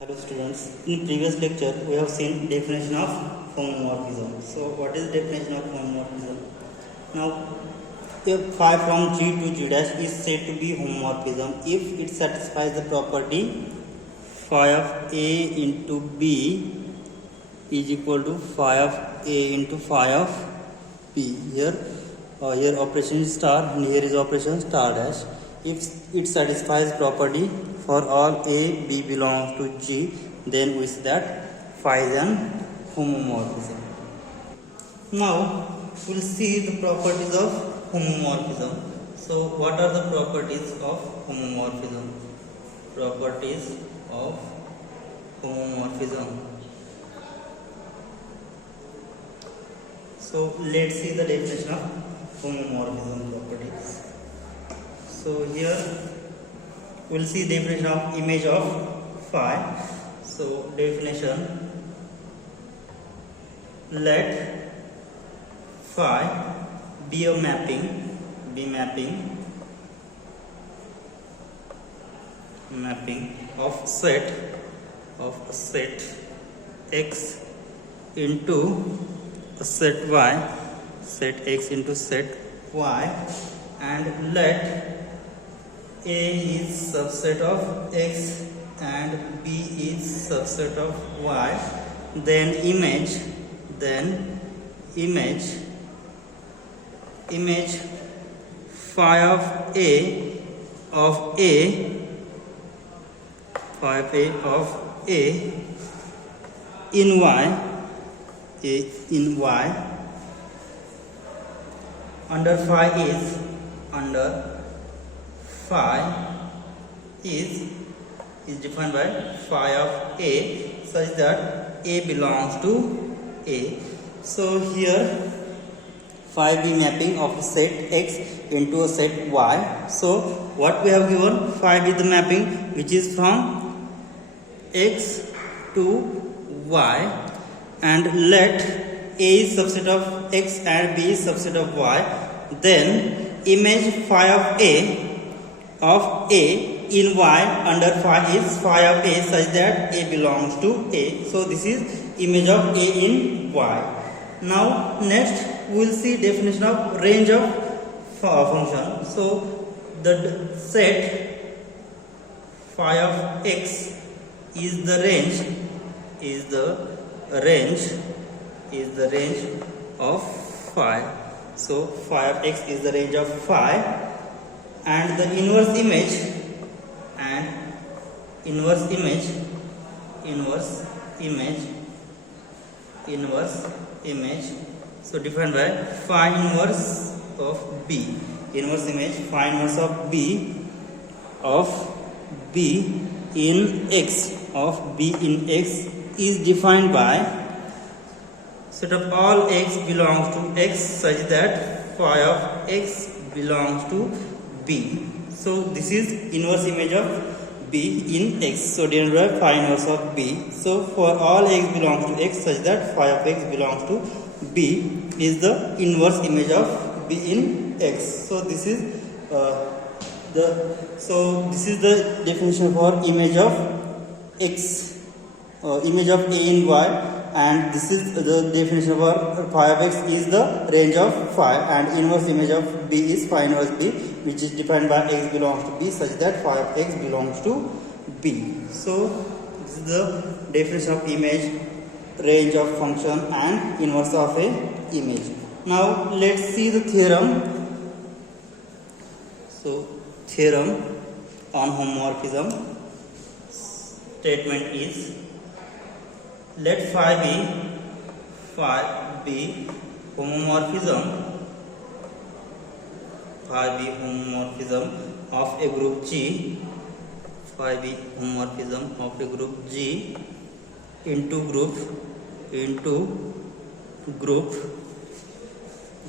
Hello students, in previous lecture we have seen definition of homomorphism. So what is definition of homomorphism? Now if phi from G to G dash is said to be homomorphism if it satisfies the property phi of A into B is equal to phi of A into phi of B. Here operation is star and here is operation star dash. If it satisfies property for all A, B belongs to G, then we say that phi is an homomorphism. Now we'll see the properties of homomorphism. So what are the properties of homomorphism? Properties of homomorphism. So let's see the definition of homomorphism properties. So here we'll see definition of image of phi. So definition: let phi be a mapping of set X into a set Y, set X into set Y, and let A is subset of X and B is subset of Y, then image phi of A in Y under phi is defined by phi of A such that A belongs to A. So here phi be mapping of a set X into a set Y. So what we have given, phi be the mapping which is from X to Y, and let A is subset of X and B is subset of Y, then image phi of A in Y under phi is phi of A such that A belongs to A. So this is image of A in Y. Now next we will see definition of range of function. So the set phi of X is the range of phi. So phi of X is the range of phi, and the inverse image so defined by phi inverse of B. Inverse image phi inverse of B in X is defined by set of all X belongs to X such that phi of X belongs to B. So this is inverse image of B in X. So denoted by phi inverse of B. So for all X belongs to X such that phi of X belongs to B is the inverse image of B in X. So this is the definition for image of X, image of A in Y, and this is the definition for phi of X is the range of phi, and inverse image of B is phi inverse B, which is defined by X belongs to B such that phi of X belongs to B. So this is the definition of image, range of function, and inverse of a image. Now let's see the theorem. So theorem on homomorphism statement is: let phi be homomorphism of a group G, phi be homomorphism of a group G into group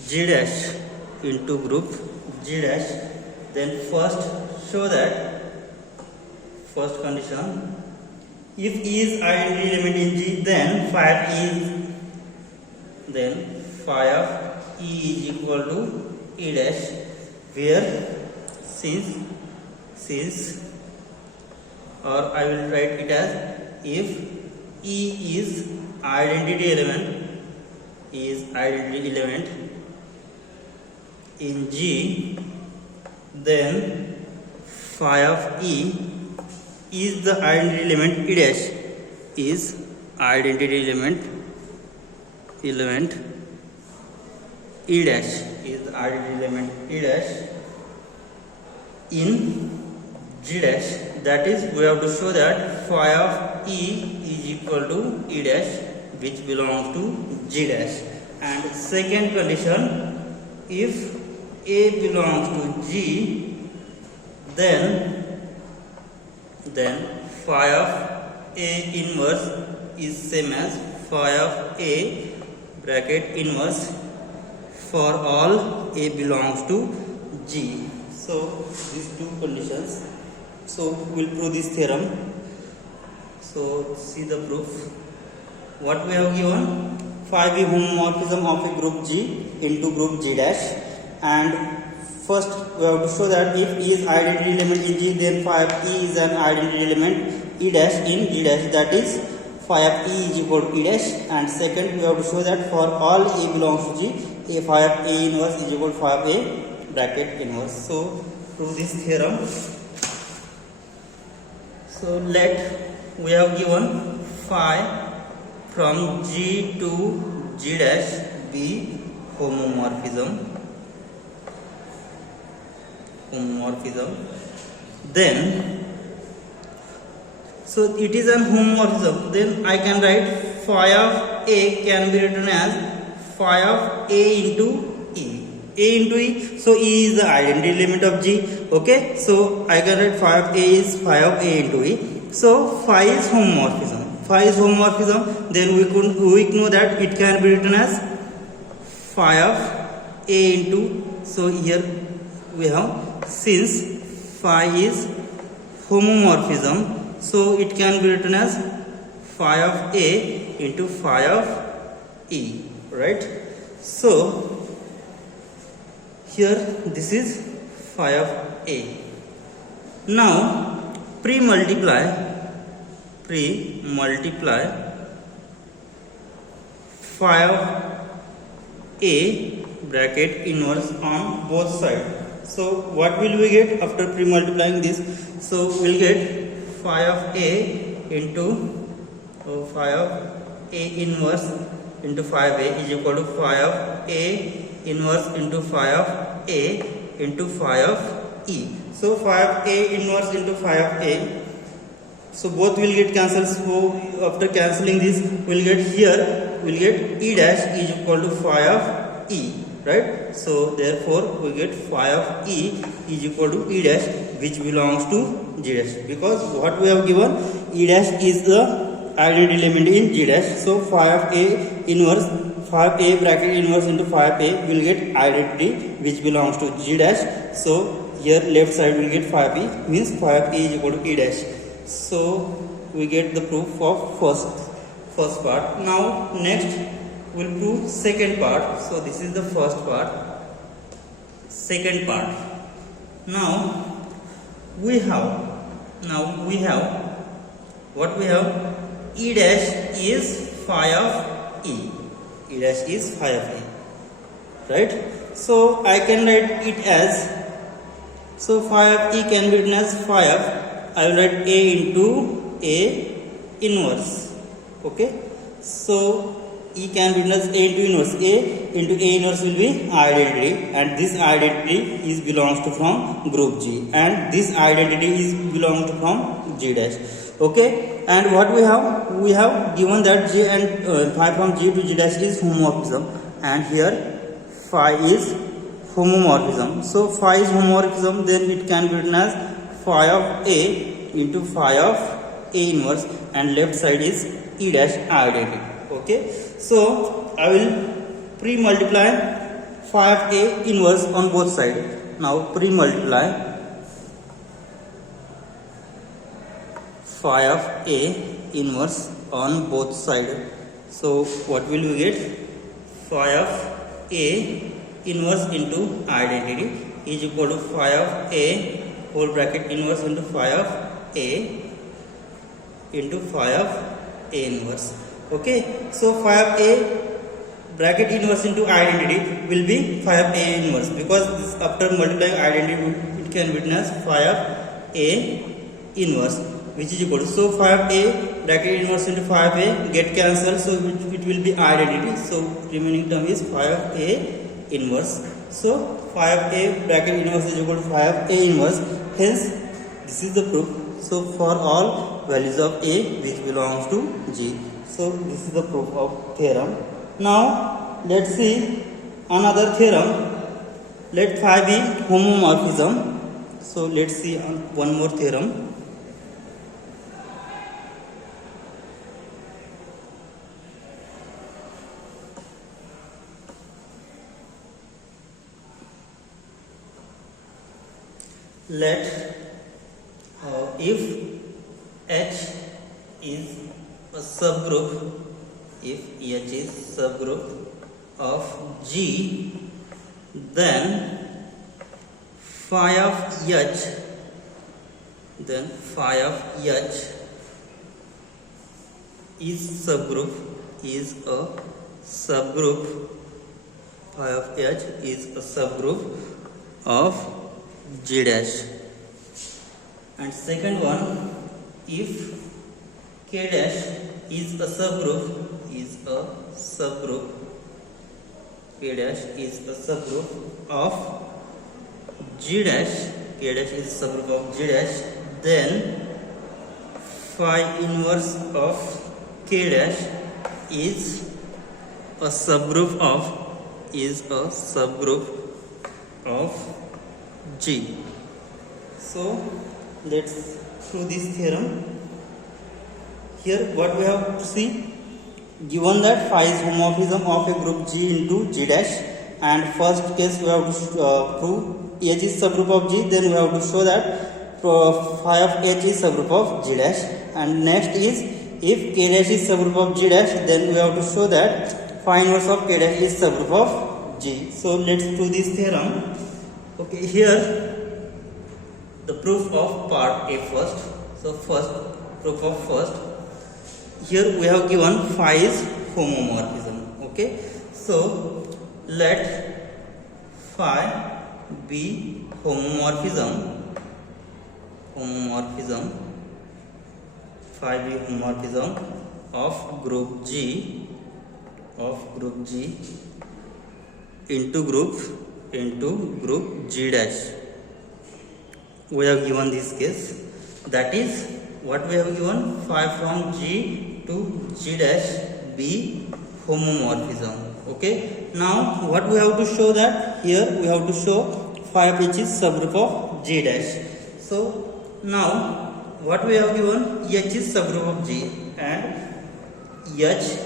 G dash into group G dash. Then first show that first condition: if E is identity element in G, then phi of E is equal to E dash, where since or I will write it as if E is identity element in G, then phi of E is the identity element E dash is identity element E dash is the identity element E dash in G dash. That is, we have to show that phi of E is equal to E dash, which belongs to G dash. And second condition, if A belongs to G, then phi of A inverse is same as phi of A bracket inverse for all A belongs to G. So these two conditions. So we'll prove this theorem. So see the proof. What we have given, phi b homomorphism of a group G into group G dash, and first we have to show that if E is identity element in G, then phi of E is an identity element E dash in G dash, that is phi of E is equal to E dash. And second, we have to show that for all A belongs to G, a phi of A inverse is equal to phi of A bracket inverse. So prove this theorem. So let we have given phi from G to G dash be homomorphism. Then, so it is an homomorphism, then I can write phi of A can be written as phi of A into E. So E is the identity element of G. Okay, so I can write phi of A is phi of A into E. So phi is homomorphism. Then we know that it can be written as phi of A into. So here we have, since phi is homomorphism, so it can be written as phi of A into phi of E, right? So here this is phi of A. Now pre-multiply phi of A bracket inverse on both sides. So what will we get after pre-multiplying this? So we'll get phi of A into phi of A inverse into phi of A is equal to phi of A inverse into phi of A into phi of E. So phi of A inverse into phi of A. So both will get cancelled. So after cancelling this, we'll get E dash is equal to phi of E. Right? So therefore we get phi of E is equal to E dash, which belongs to G dash, because what we have given, E dash is the identity element in G dash. So phi of A inverse, phi of A bracket inverse into phi of A will get identity which belongs to G dash. So here left side will get phi of E, means phi of A is equal to E dash. So we get the proof of first part. Now next we'll prove second part. So this is the first part. Second part. Now we have what we have, E dash is phi of E. E dash is phi of E, right? So I can write it as, so phi of E can be written as phi of, I will write A into A inverse. Okay, so E can be written as A into inverse. A into A inverse will be identity, and this identity is belongs to from group G, and this identity is belongs to from G dash. Okay, and what we have given that G and phi from G to G dash is homomorphism, and here phi is homomorphism. So phi is homomorphism, then it can be written as phi of A into phi of A inverse, and left side is E dash identity. Okay, so I will pre-multiply phi of A inverse on both sides. Now pre-multiply phi of A inverse on both sides. So what will we get? Phi of A inverse into identity is equal to phi of A whole bracket inverse into phi of A into phi of A inverse. Okay, so phi of A bracket inverse into identity will be phi of A inverse, because this, after multiplying identity it can witness phi of A inverse, which is equal to, so phi of A bracket inverse into phi of A get cancelled, so it will be identity, so remaining term is phi of A inverse. So phi of A bracket inverse is equal to phi of A inverse, hence this is the proof. So for all values of A which belongs to G, so this is the proof of theorem. Now let's see another theorem. Let phi be homomorphism. So let's see one more theorem. Let if H is a subgroup, if H is subgroup of G, then phi of H, is subgroup, is a subgroup, phi of H is a subgroup of G dash. And second one, if K dash is a subgroup, K dash is a subgroup of G dash, K dash is a subgroup of G dash, then phi inverse of K dash is a subgroup of G. So let's prove this theorem. Here what we have to see, given that phi is homomorphism of a group G into G dash, and first case we have to prove H is subgroup of G, then we have to show that phi of H is subgroup of G dash, and next is if K dash is subgroup of G dash, then we have to show that phi inverse of K dash is subgroup of G. So let's prove this theorem. Okay, here the proof of part A first. So first, proof of first. Here we have given phi is homomorphism. Okay, so let phi be homomorphism, phi be homomorphism of group G, into group G dash. We have given this case, that is what we have given, phi from G to G dash be homomorphism. Okay, now what we have to show, that here we have to show phi of H is subgroup of G dash. So now what we have given, H is subgroup of G and H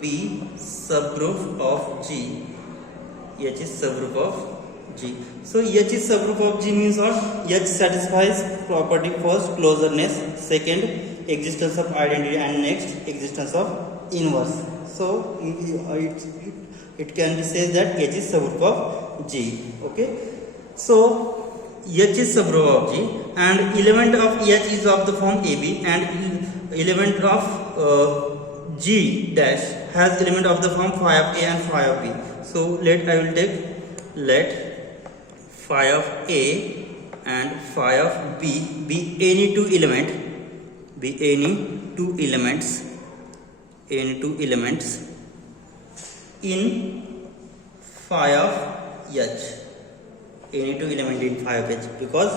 be subgroup of G, H is subgroup of G. So H is subgroup of G means what? H satisfies property first, closeness, second existence of identity, and next existence of inverse. So it can be said that H is subgroup of G. Okay, so H is subgroup of G, and element of H is of the form AB, and element of G dash has element of the form phi of A and phi of B. So I will take let phi of A and phi of B be any two elements in phi of H, because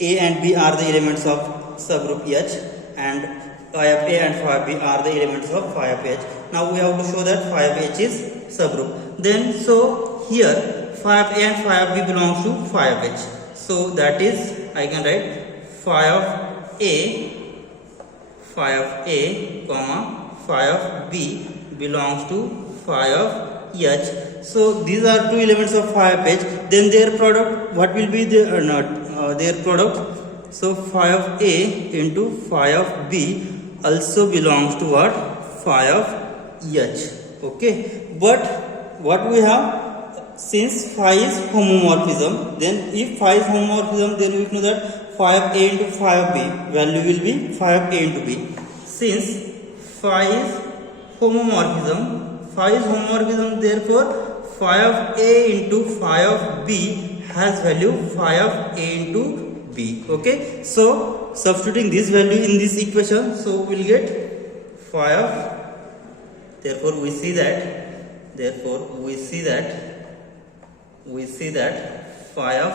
A and B are the elements of subgroup H, and phi of A and phi of B are the elements of phi of H. Now we have to show that phi of H is subgroup. Then so here phi of A and phi of B belongs to phi of H. So that is, I can write phi of A, comma phi of B belongs to phi of H. So these are two elements of phi of H. Then their product, what will be their product? So phi of A into phi of B also belongs to what? Phi of H. Okay, but what we have, since phi is homomorphism, then if phi is homomorphism, then we know that 5a into 5b, value will be 5a into b. Since phi is homomorphism, therefore phi of a into phi of b has value phi of a into b. Okay, so substituting this value in this equation, so we'll get phi of, therefore we see that phi of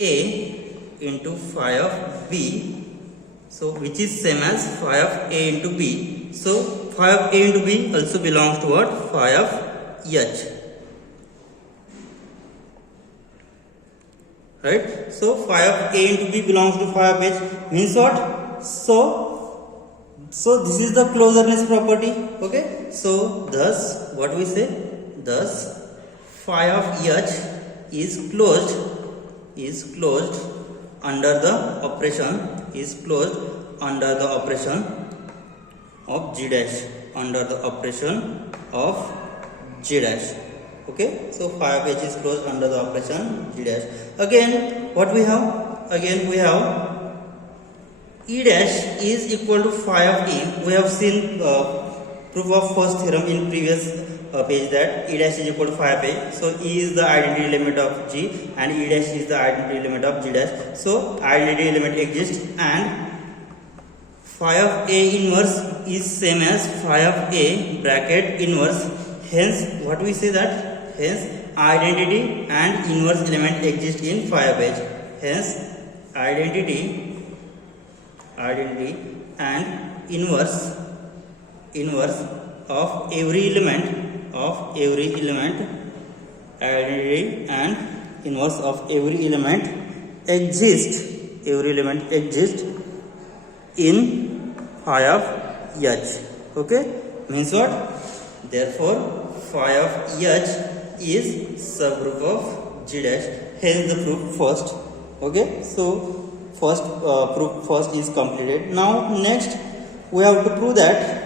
a into phi of b, so which is same as phi of a into b. So phi of a into b also belongs to what? Phi of h, right? So phi of a into b belongs to phi of h, means what? So this is the closeness property. Okay, so thus what we say, thus phi of h is closed under the operation of g dash, okay, so phi of h is closed under the operation g dash. Again what we have, e dash is equal to phi of e. We have seen proof of first theorem in previous page that e dash is equal to phi of a. So e is the identity element of g and e dash is the identity element of g dash. So identity element exists and phi of a inverse is same as phi of a bracket inverse. Hence what we say that, hence identity and inverse element exist in phi of h. Hence identity and inverse of every element, identity and inverse of every element exists in phi of h. Okay, means what? Therefore phi of h is subgroup of g dash. Hence the proof first. Okay, so proof first is completed. Now next we have to prove that,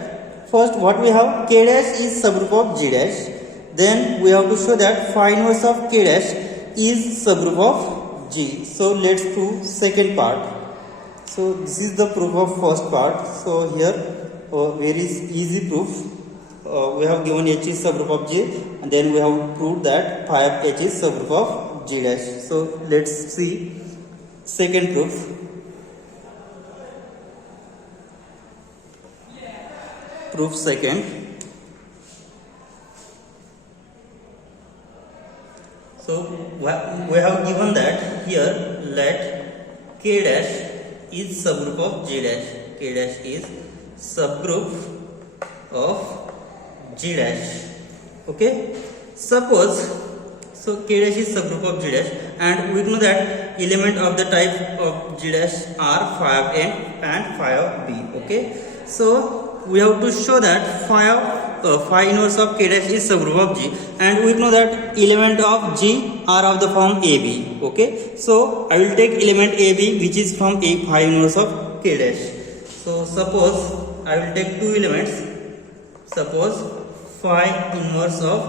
first what we have, k dash is subgroup of g dash. Then we have to show that phi inverse of k dash is subgroup of g. So let's prove second part. So this is the proof of first part. So here very easy proof. We have given h is subgroup of g, and then we have proved that phi of h is subgroup of g dash. So let's see second proof. Proof second. So we have given that here, let k dash is subgroup of g dash. K dash is subgroup of g dash. Okay, suppose, so k dash is subgroup of g dash, and we know that element of the type of g dash are phi of n and phi of b. Okay, so we have to show that phi inverse of k dash is subgroup of g, and we know that element of g are of the form ab. Okay, so I will take element ab which is from a phi inverse of k dash. So suppose I will take two elements. Suppose phi inverse of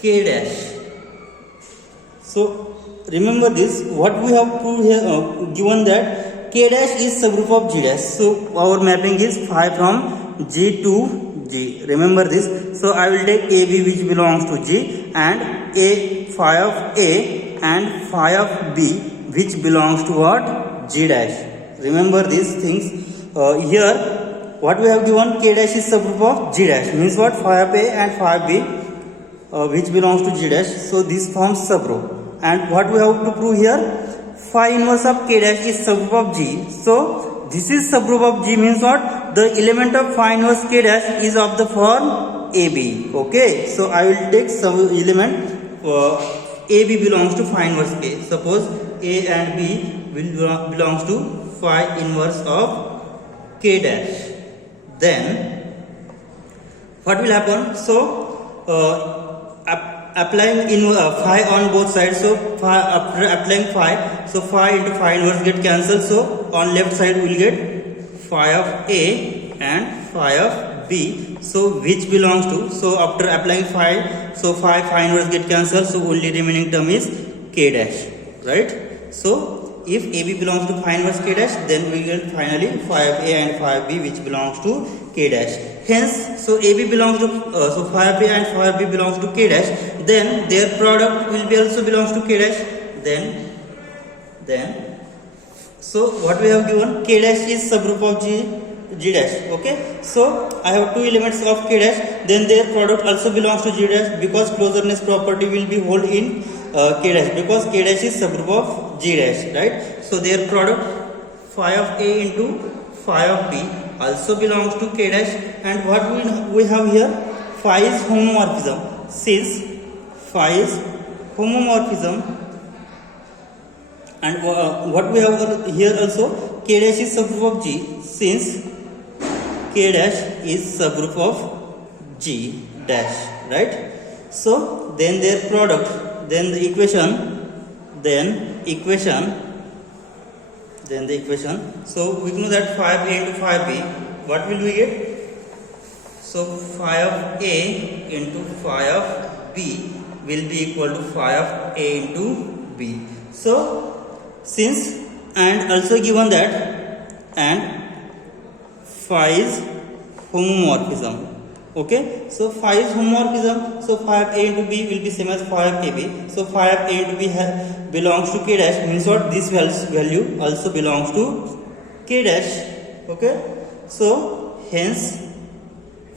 k dash. So remember this, what we have proved here, given that k dash is subgroup of g dash. So our mapping is phi from g to g. Remember this. So I will take ab which belongs to g, and a phi of a and phi of b which belongs to what? G dash. Remember these things. Here what we have given, k dash is subgroup of g dash, means what? Phi of a and phi of b which belongs to g dash. So this forms subgroup. And what we have to prove here, phi inverse of k dash is subgroup of g. So this is subgroup of g, means what? The element of phi inverse k dash is of the form ab. Okay, so I will take sub element ab belongs to phi inverse k. Suppose a and b will belongs to phi inverse of k dash. Then what will happen? So applying in phi on both sides. So phi, after applying phi, so phi into phi inverse get cancelled. So on left side we will get phi of a and phi of b. So which belongs to, so after applying phi, so phi inverse get cancelled. So only remaining term is k dash, right? So if AB belongs to phi inverse K dash, then we get finally phi of A and phi of B which belongs to K dash. Hence, so AB belongs to so phi of A and phi of B belongs to K dash, then their product will be also belongs to K dash. Then so what we have given, K dash is subgroup of G dash. Okay, so I have two elements of K dash, then their product also belongs to G dash, because closeness property will be hold in K dash, because K dash is subgroup of G dash, right? So their product phi of A into phi of B also belongs to K dash. And what we have here, phi is homomorphism. Since phi is homomorphism, and what we have here also, K dash is subgroup of G, since K dash is subgroup of G dash, right? So then their product, then the equation, so we know that phi of A into phi of B, what will we get? So phi of A into phi of B will be equal to phi of A into B. So since, and also given that, and phi is homomorphism. Okay, so phi is homomorphism, so phi of A into B will be same as phi of AB. So phi of A into B belongs to K dash, means what, this value also belongs to K dash. Okay, so hence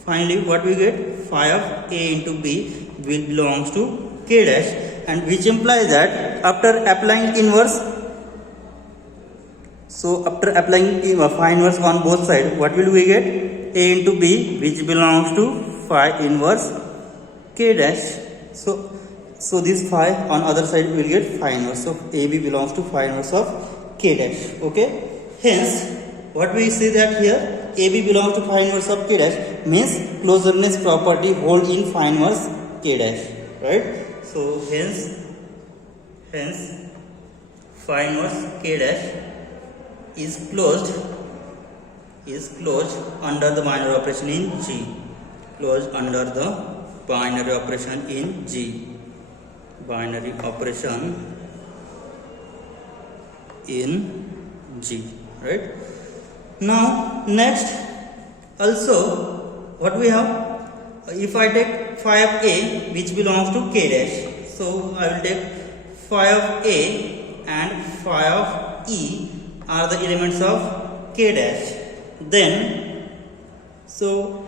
finally what we get, phi of A into B will belongs to K dash, and which implies that after applying inverse, so after applying phi inverse on both sides, what will we get? A into B which belongs to phi inverse K dash. So this phi on other side will get phi inverse of AB belongs to phi inverse of K dash. Okay, hence what we see that here, AB belongs to phi inverse of K dash means closeness property hold in phi inverse K dash, right? So hence phi inverse K dash is closed under the binary operation in G. Closed under the binary operation in G. Binary operation in G. Right? Now next, also what we have, if I take phi of A which belongs to K dash, so I will take phi of A and phi of E are the elements of K dash. Then so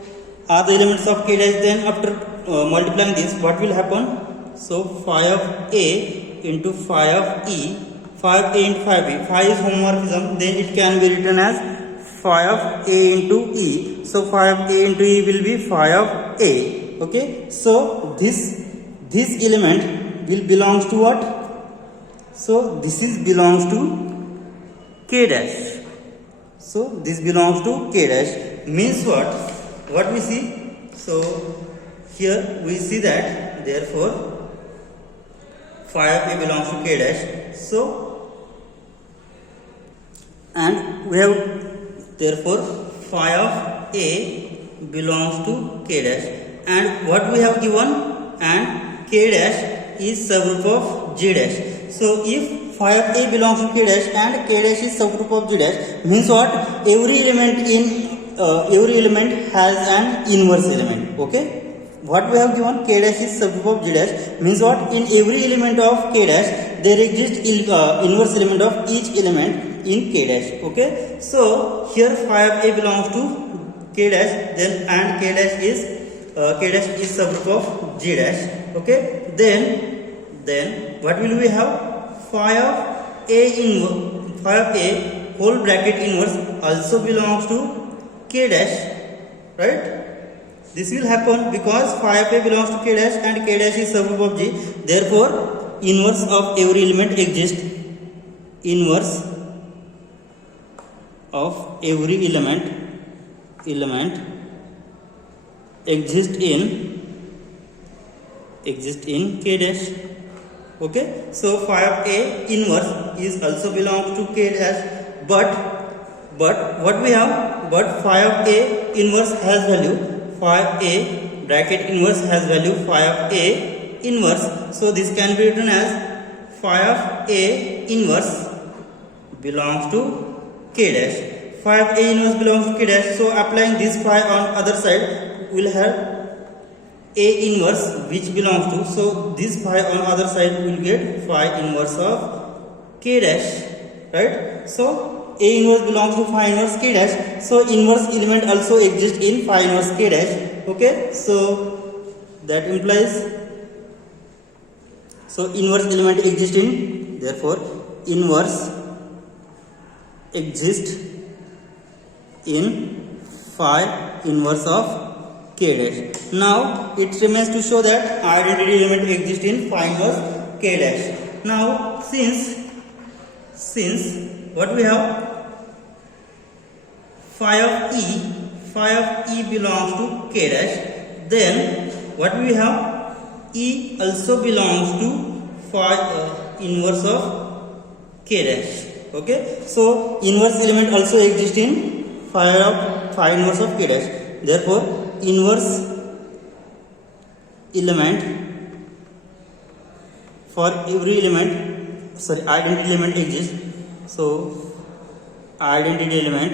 are the elements of K dash, then after multiplying this, what will happen? So phi of A into phi of E, phi of A into phi of B, phi is homomorphism, then it can be written as phi of A into E. So phi of A into E will be phi of A. Okay, so this element will belongs to what? So this is belongs to K dash. So this belongs to K dash, means what we see? So here we see that therefore phi of A belongs to K dash. So and we have therefore phi of A belongs to K dash, and what we have given, and K dash is subgroup of G dash. So if phi of A belongs to K dash and K dash is subgroup of G dash, means what, every element has an inverse element. Okay, what we have given, K dash is subgroup of G dash, means what, in every element of K dash there exists inverse element of each element in K dash. Okay, so here phi of A belongs to K dash, then and K dash is subgroup of G dash. Okay, then what will we have? Phi of A whole bracket inverse also belongs to K dash, right? This will happen because phi of A belongs to K dash and K dash is subgroup of G. Therefore, inverse of every element exists. Inverse of every element exists in K dash. Okay, so phi of A inverse is also belongs to K dash, but what we have, but phi of A inverse has value, phi A bracket inverse has value phi of A inverse. So this can be written as phi of A inverse belongs to K dash. 5 A inverse belongs to K dash. So applying this 5 on other side, we'll have A inverse which belongs to. So this 5 on other side will get 5 inverse of K dash, right? So A inverse belongs to 5 inverse K dash. So inverse element also exists in 5 inverse K dash. Okay, so that implies, so inverse element exists in, therefore inverse exists in 5 inverse of K dash. Now it remains to show that identity element exists in 5 inverse K dash. Now since what we have, phi of E belongs to K dash, then what we have, E also belongs to phi inverse of K dash. Okay, so inverse element also exists in phi inverse of K dash. Therefore inverse element for every element, identity element exists. So identity element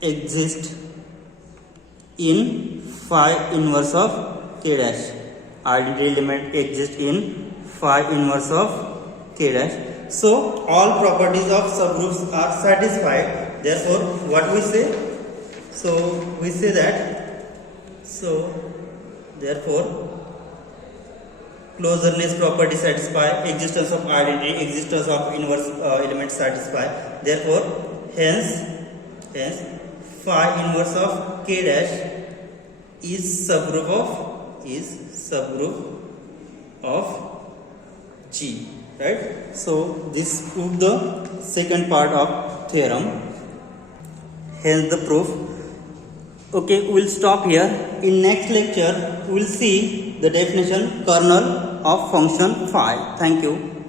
exists in phi inverse of K dash. Identity element exists in phi inverse of K dash. So all properties of subgroups are satisfied. Therefore what we say, so we say that, so therefore closeness property satisfy, existence of identity, existence of inverse element satisfy. Therefore hence phi inverse of K dash is subgroup of G, right? So this proved the second part of theorem, hence the proof. Okay, we'll stop here. In next lecture we'll see the definition kernel of function phi. Thank you.